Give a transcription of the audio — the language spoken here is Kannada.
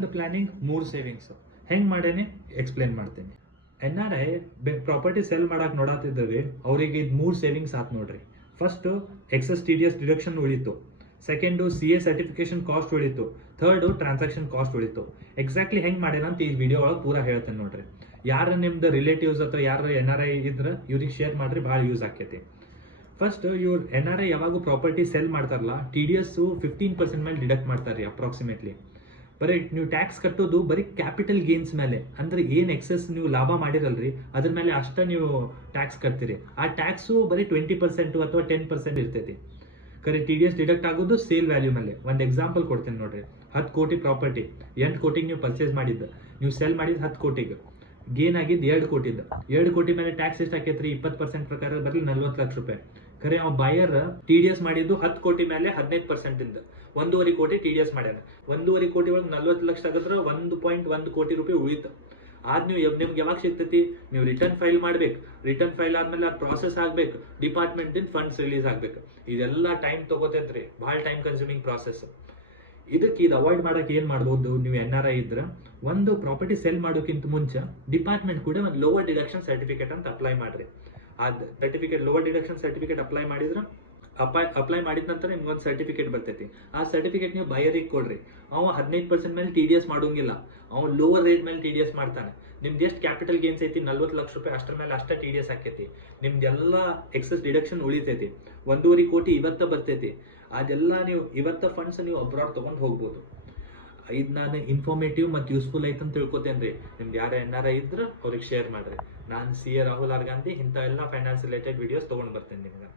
ಒಂದು ಪ್ಲಾನಿಂಗ್ 3 ಸೇವಿಂಗ್ಸ್ ಹೆಂಗ್ ಮಾಡೇನೆ ಎಕ್ಸ್ಪ್ಲೇನ್ ಮಾಡ್ತೀನಿ. NRI ಪ್ರಾಪರ್ಟಿ ಸೆಲ್ ಮಾಡಕ್ ನೋಡತ್ತಿದ್ರಿ ಅವರಿಗೆ ಇದು 3 ಸೇವಿಂಗ್ಸ್ ಆತ್ ನೋಡ್ರಿ. ಫಸ್ಟ್ ಎಕ್ಸಸ್ TDS ಡಿಡಕ್ಷನ್ ಉಳಿತು, ಸೆಕೆಂಡು CA ಸರ್ಟಿಫಿಕೇಶನ್ ಕಾಸ್ಟ್ ಉಳಿತು, ಥರ್ಡ್ ಟ್ರಾನ್ಸಾಕ್ಷನ್ ಕಾಸ್ಟ್ ಉಳಿತು. ಎಕ್ಸಾಕ್ಟ್ಲಿ ಹೆಂಗ್ ಮಾಡೇನ ಅಂತ ಈ ವಿಡಿಯೋ ಒಳಗೆ ಪೂರಾ ಹೇಳ್ತೇನೆ ನೋಡ್ರಿ. ಯಾರು ನಿಮ್ದು ರಿಲೇಟಿವ್ಸ್ ಅಥವಾ ಯಾರು NRI ಇದ್ರ ಇವ್ರಿಗೆ ಶೇರ್ ಮಾಡ್ರಿ, ಭಾಳ ಯೂಸ್ ಆಕೈತಿ. ಫಸ್ಟ್ ಇವ್ರು NRI ಯಾವಾಗ ಪ್ರಾಪರ್ಟಿ ಸೆಲ್ ಮಾಡ್ತಾರಲ್ಲ TDS 15% ಮೇಲೆ ಡಿಡಕ್ಟ್ ಮಾಡ್ತಾರೆ ಅಪ್ರಾಕ್ಸಿಮೇಟ್ಲಿ. ಬರೀ ನೀವು ಟ್ಯಾಕ್ಸ್ ಕಟ್ಟೋದು ಬರೀ ಕ್ಯಾಪಿಟಲ್ ಗೇನ್ಸ್ ಮೇಲೆ, ಅಂದ್ರೆ ಏನ್ ಎಕ್ಸೆಸ್ ನೀವು ಲಾಭ ಮಾಡಿರಲ್ರಿ ಅದ್ರ ಮೇಲೆ ಅಷ್ಟ ನೀವು ಟ್ಯಾಕ್ಸ್ ಕಟ್ತೀರಿ. ಆ ಟ್ಯಾಕ್ಸು ಬರೀ 20% ಅಥವಾ 10% ಇರ್ತೈತಿ. ಕರೆ TDS ಡಿಡಕ್ಟ್ ಆಗೋದು ಸೇಲ್ ವ್ಯಾಲ್ಯೂ ಮೇಲೆ. ಒಂದು ಎಕ್ಸಾಂಪಲ್ ಕೊಡ್ತೀನಿ ನೋಡ್ರಿ. 10 ಕೋಟಿ ಪ್ರಾಪರ್ಟಿ 8 ಕೋಟಿಗೆ ನೀವು ಪರ್ಚೇಸ್ ಮಾಡಿದ್ದು, ನೀವು ಸೆಲ್ ಮಾಡಿದ್ದು 10 ಕೋಟಿಗೆ, ಗೇನ್ ಆಗಿದ್ದು 2 ಕೋಟಿದ್ದು. 2 ಕೋಟಿ ಮೇಲೆ ಟ್ಯಾಕ್ಸ್ ಎಷ್ಟು ಆಕೈತ್ರಿ? 20% ಪ್ರಕಾರ ಬರಲಿ 40 ಲಕ್ಷ ರೂಪಾಯಿ. ಖರೆ ಅವ ಬಾಯರ್ TDS ಮಾಡಿದ್ದು 10 ಕೋಟಿ ಮೇಲೆ 15% ಇಂದ 1.5 ಕೋಟಿ TDS ಮಾಡ್ಯಾನ. 1.5 ಕೋಟಿ ಒಳಗೆ 40 ಲಕ್ಷ ತೆಗೆದ್ರೆ 1.1 ಕೋಟಿ ರೂಪಾಯಿ ಉಳಿತು. ಆದ್ ನೀವು ನಿಮ್ಗೆ ಯಾವಾಗ ಸಿಗ್ತೈತಿ? ನೀವು ರಿಟರ್ನ್ ಫೈಲ್ ಮಾಡ್ಬೇಕು. ರಿಟರ್ನ್ ಫೈಲ್ ಆದ್ಮೇಲೆ ಅದು ಪ್ರಾಸೆಸ್ ಆಗ್ಬೇಕು, ಡಿಪಾರ್ಟ್ಮೆಂಟ್ ಇಂದ ಫಂಡ್ಸ್ ರಿಲೀಸ್ ಆಗ್ಬೇಕು. ಇದೆಲ್ಲ ಟೈಮ್ ತಗೋತೈತ್ರಿ, ಬಹಳ ಟೈಮ್ ಕನ್ಸ್ಯೂಮಿಂಗ್ ಪ್ರಾಸೆಸ್. ಇದಕ್ಕೆ ಇದು ಅವಾಯ್ಡ್ ಮಾಡಕ್ಕೆ ಏನ್ ಮಾಡ್ಬೋದು? ನೀವು NRI ಇದ್ರ ಒಂದು ಪ್ರಾಪರ್ಟಿ ಸೆಲ್ ಮಾಡೋಕ್ಕಿಂತ ಮುಂಚೆ ಡಿಪಾರ್ಟ್ಮೆಂಟ್ ಕೂಡ ಒಂದು ಲೋವರ್ ಡಿಡಕ್ಷನ್ ಸರ್ಟಿಫಿಕೇಟ್ ಅಂತ ಅಪ್ಲೈ ಮಾಡ್ರಿ. ಅದ್ certificate lower deduction certificate apply ಮಾಡಿದ್ರೆ ಅಪ್ಲೈ ಮಾಡಿದ ನಂತರ ನಿಮ್ಗೆ ಒಂದು ಸರ್ಟಿಫಿಕೇಟ್ ಬರ್ತೈತಿ. ಆ ಸರ್ಟಿಫಿಕೇಟ್ ನೀವು ಬೈಯರಿಗೆ ಕೊಡ್ರಿ. ಅವ 15% ಮೇಲೆ TDS ಮಾಡೋಂಗಿಲ್ಲ, ಅವ ಲೋವರ್ ರೇಟ್ ಮೇಲೆ TDS ಮಾಡ್ತಾನೆ. ನಿಮ್ದು ಎಷ್ಟು ಕ್ಯಾಪಿಟಲ್ ಗೇನ್ಸ್ ಐತಿ 40 ಲಕ್ಷ ರೂಪಾಯಿ, ಅಷ್ಟರ ಮೇಲೆ ಅಷ್ಟ TDS ಆಕೈತಿ. ನಿಮ್ದೆಲ್ಲ ಎಕ್ಸಸ್ ಡಿಡಕ್ಷನ್ ಉಳಿತೈತಿ. 1.5 ಕೋಟಿ ಇವತ್ತ ಬರ್ತೈತಿ. ಅದೆಲ್ಲ ನೀವು ಇವತ್ತ ಫಂಡ್ಸ್ ನೀವು ಅಬ್ರಾಡ್ ತಗೊಂಡು ಹೋಗ್ಬೋದು. ಇದು ನಾನು ಇನ್ಫಾರ್ಮೇಟಿವ್ ಮತ್ತು ಯೂಸ್ಫುಲ್ ಐತೆ ಅಂತ ತಿಳ್ಕೊತೇನ್ರಿ. ನಿಮ್ದು ಯಾರು NRI ಇದ್ರೆ ಅವ್ರಿಗೆ ಶೇರ್ ಮಾಡ್ರಿ. ನಾನು CA ರಾಹುಲ್ ಆರ್ ಗಾಂಧಿ ಇಂಥ ಎಲ್ಲ ಫೈನಾನ್ಸ್ ರಿಲೇಟೆಡ್ ವಿಡಿಯೋಸ್ ತೊಗೊಂಡು ಬರ್ತೇನೆ ನಿಮ್ಗೆ.